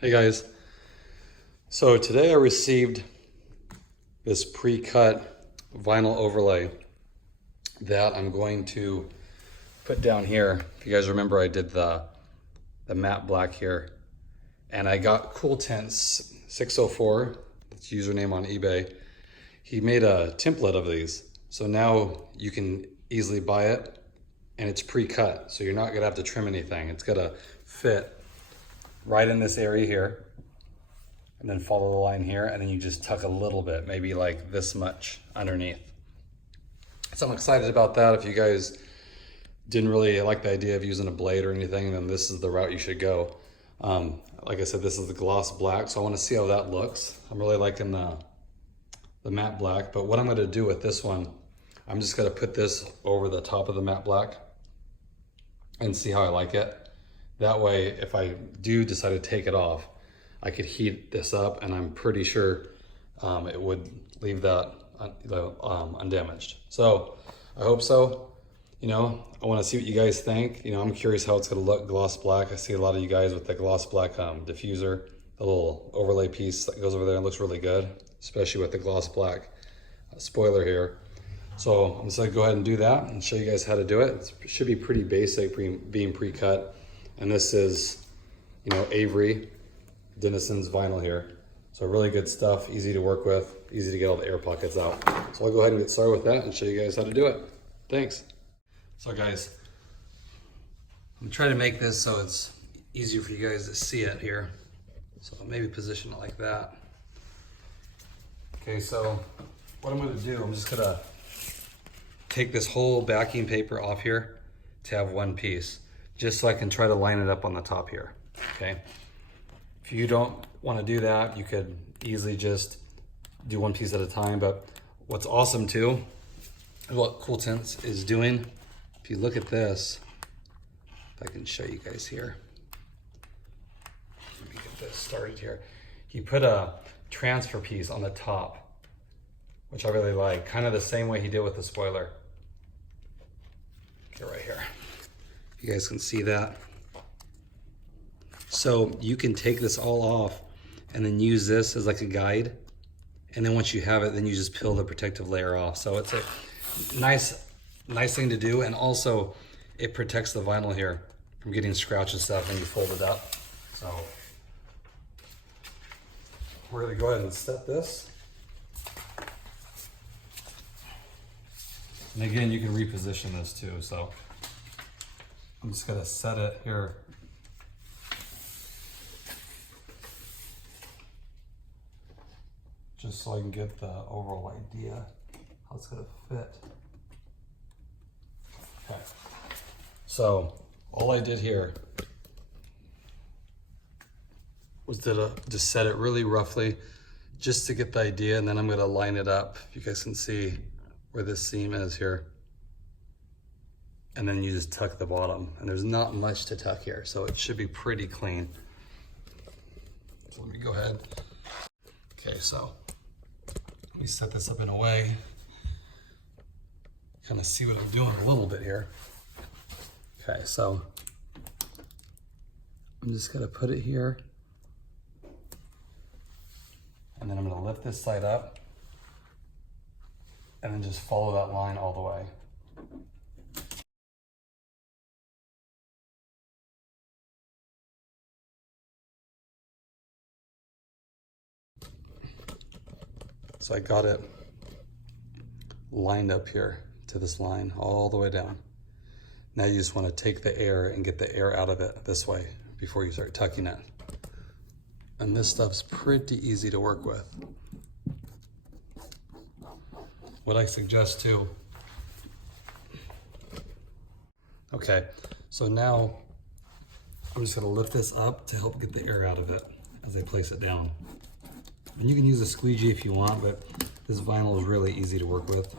Hey guys, so today I received this pre-cut vinyl overlay that I'm going to put down here. If you guys remember, I did the matte black here, and I got Cool Tints 604, that's username on eBay. He made a template of these, so now you can easily buy it, and it's pre-cut, so you're not gonna have to trim anything. It's gonna fit right in this area here, and then follow the line here, and then you just tuck a little bit, maybe like this much underneath. So I'm excited about that. If you guys didn't really like the idea of using a blade or anything, then this is the route you should go. Like I said, this is the gloss black, so I want to see how that looks. I'm really liking the matte black, but what I'm going to do with this one, I'm just going to put this over the top of the matte black and see how I like it. That way, if I do decide to take it off, I could heat this up, and I'm pretty sure it would leave that undamaged. So I hope so. You know, I want to see what you guys think. You know, I'm curious how it's going to look gloss black. I see a lot of you guys with the gloss black diffuser, the little overlay piece that goes over there, and looks really good, especially with the gloss black spoiler here. So I'm just going to go ahead and do that and show you guys how to do it. It should be pretty basic being pre-cut. And this is, you know, Avery Denison's vinyl here. So really good stuff, easy to work with, easy to get all the air pockets out. So I'll go ahead and get started with that and show you guys how to do it. Thanks. So guys, I'm gonna try to make this so it's easier for you guys to see it here. So maybe position it like that. Okay, so what I'm gonna do, I'm just gonna take this whole backing paper off here to have one piece, just so I can try to line it up on the top here, okay? If you don't want to do that, you could easily just do one piece at a time, but what's awesome too, is what Cool Tints is doing. If you look at this, if I can show you guys here. Let me get this started here. He put a transfer piece on the top, which I really like, kind of the same way he did with the spoiler. Okay, right here. You guys can see that. So you can take this all off and then use this as like a guide. And then once you have it, then you just peel the protective layer off. So it's a nice thing to do. And also it protects the vinyl here from getting scratched and stuff when you fold it up. So we're gonna go ahead and set this. And again, you can reposition this too. So I'm just gonna set it here. Just so I can get the overall idea how it's gonna fit. Okay, so all I did here was just set it really roughly just to get the idea, and then I'm gonna line it up. You guys can see where this seam is here. And then you just tuck the bottom, and there's not much to tuck here, so it should be pretty clean. So let me go ahead. Okay, so let me set this up in a way, kind of see what I'm doing a little bit here. Okay, so I'm just gonna put it here, and then I'm gonna lift this side up, and then just follow that line all the way. So I got it lined up here to this line all the way down. Now you just want to take the air and get the air out of it this way before you start tucking it. And this stuff's pretty easy to work with. What I suggest too. Okay, so now I'm just gonna lift this up to help get the air out of it as I place it down. And you can use a squeegee if you want, but this vinyl is really easy to work with.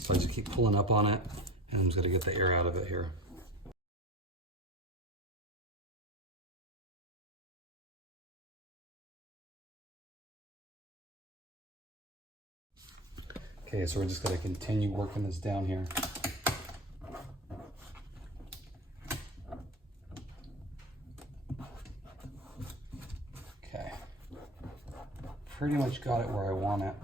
So I just keep pulling up on it, and I'm just gonna get the air out of it here. Okay, so we're just gonna continue working this down here. pretty much got it where I want it.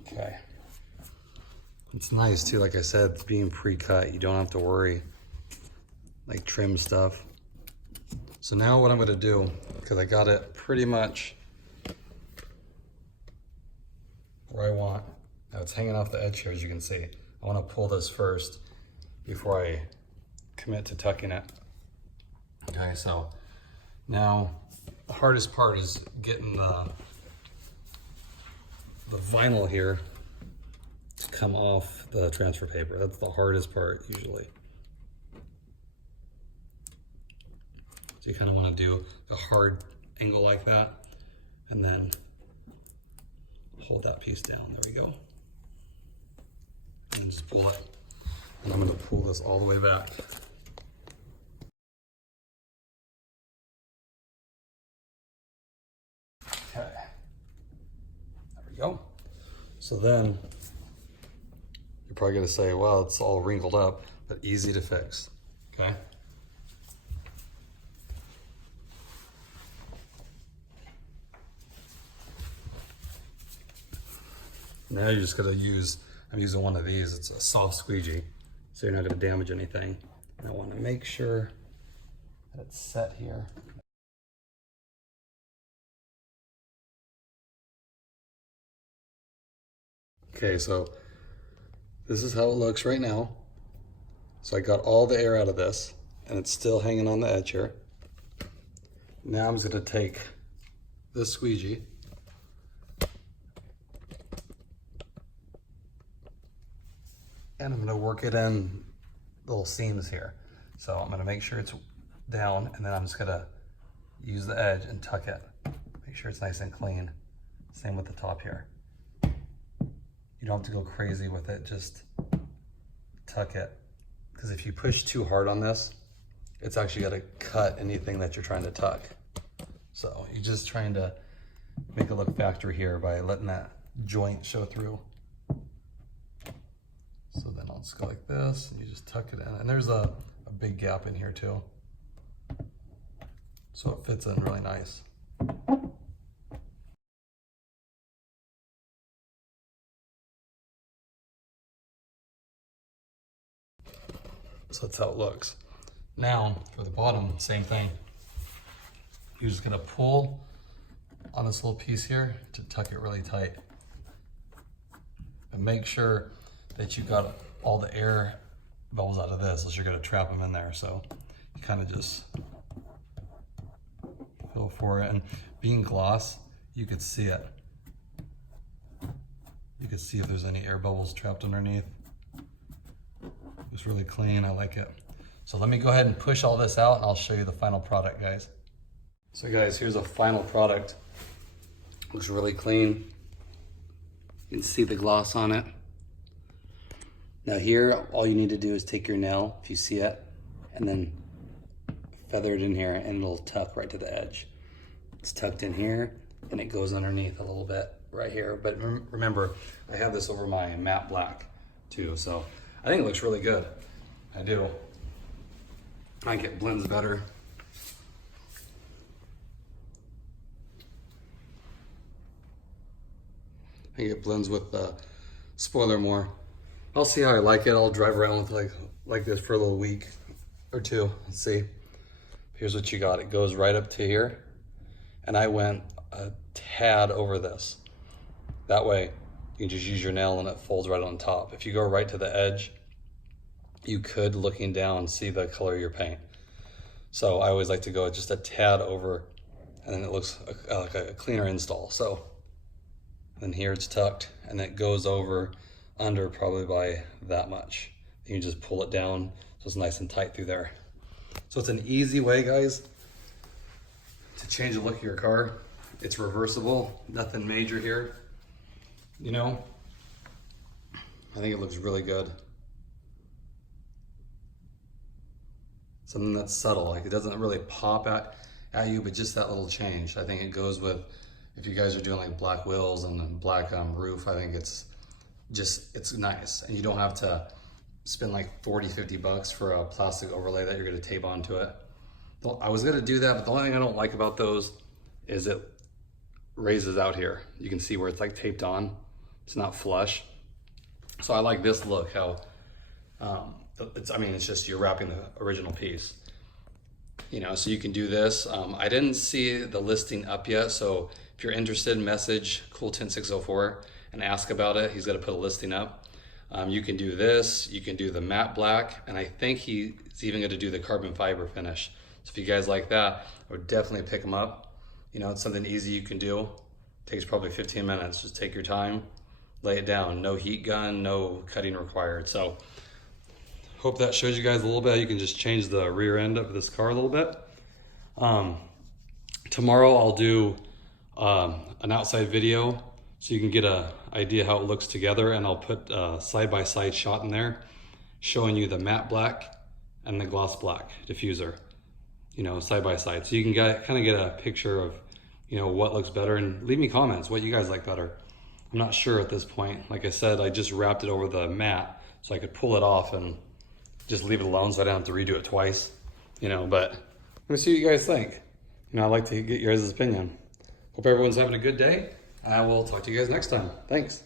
Okay. It's nice too, like I said, being pre-cut, you don't have to worry, like trim stuff. So now what I'm gonna do, because I got it pretty much where I want. Now it's hanging off the edge here, as you can see. I wanna pull this first before I commit to tucking it. Okay, so now the hardest part is getting the vinyl here to come off the transfer paper. That's the hardest part usually. So you kind of want to do a hard angle like that and then hold that piece down. There we go. And just pull it. And I'm going to pull this all the way back. Okay. There we go. So then you're probably going to say, well, it's all wrinkled up, but easy to fix. Okay. Now you're just gonna use, I'm using one of these, it's a soft squeegee, so you're not gonna damage anything. And I wanna make sure that it's set here. Okay, so this is how it looks right now. So I got all the air out of this, and it's still hanging on the edge here. Now I'm just gonna take this squeegee, and I'm gonna work it in little seams here. So I'm gonna make sure it's down, and then I'm just gonna use the edge and tuck it. Make sure it's nice and clean. Same with the top here. You don't have to go crazy with it, just tuck it. Because if you push too hard on this, it's actually gonna cut anything that you're trying to tuck. So you're just trying to make it look factory here by letting that joint show through. So then I'll just go like this, and you just tuck it in. And there's a big gap in here too. So it fits in really nice. So that's how it looks. Now for the bottom, same thing. You're just gonna pull on this little piece here to tuck it really tight. And make sure that you got all the air bubbles out of this, else you're gonna trap them in there. So you kind of just feel for it. And being gloss, you could see it. You could see if there's any air bubbles trapped underneath. It's really clean, I like it. So let me go ahead and push all this out and I'll show you the final product, guys. So guys, here's a final product. Looks really clean. You can see the gloss on it. Now here, all you need to do is take your nail, if you see it, and then feather it in here and it'll tuck right to the edge. It's tucked in here and it goes underneath a little bit right here. But remember, I have this over my matte black too, so I think it looks really good. I do. I think it blends better. I think it blends with the spoiler more. I'll see how I like it. I'll drive around with like this for a little week or two. Let's see. Here's what you got. It goes right up to here. And I went a tad over this. That way you can just use your nail and it folds right on top. If you go right to the edge, you could, looking down, see the color of your paint. So I always like to go just a tad over, and then it looks like a cleaner install. So then here it's tucked, and it goes over under probably by that much. You can just pull it down so it's nice and tight through there. So it's an easy way, guys, to change the look of your car. It's reversible, nothing major here. You know, I think it looks really good. Something that's subtle, like it doesn't really pop at you, but just that little change. I think it goes with, if you guys are doing like black wheels and a black roof, I think it's nice. And you don't have to spend like 40, 50 bucks for a plastic overlay that you're gonna tape onto it. I was gonna do that, but the only thing I don't like about those is it raises out here. You can see where it's like taped on. It's not flush. So I like this look, how it's just you're wrapping the original piece. You know, so you can do this. I didn't see the listing up yet, so if you're interested, message Cool10604 and ask about it. He's gonna put a listing up. You can do this, you can do the matte black, and I think he's even gonna do the carbon fiber finish. So if you guys like that, I would definitely pick him up. You know, it's something easy you can do. Takes probably 15 minutes. Just take your time, lay it down. No heat gun, no cutting required. So hope that shows you guys a little bit. You can just change the rear end of this car a little bit. Tomorrow I'll do an outside video so you can get an idea how it looks together, and I'll put a side-by-side shot in there showing you the matte black and the gloss black diffuser, you know, side by side. So you can kind of get a picture of, you know, what looks better, and leave me comments what you guys like better. I'm not sure at this point. Like I said, I just wrapped it over the matte so I could pull it off and just leave it alone so I don't have to redo it twice, you know, but let me see what you guys think. You know, I'd like to get your guys' opinion. Hope everyone's having a good day, and I will talk to you guys next time. Thanks.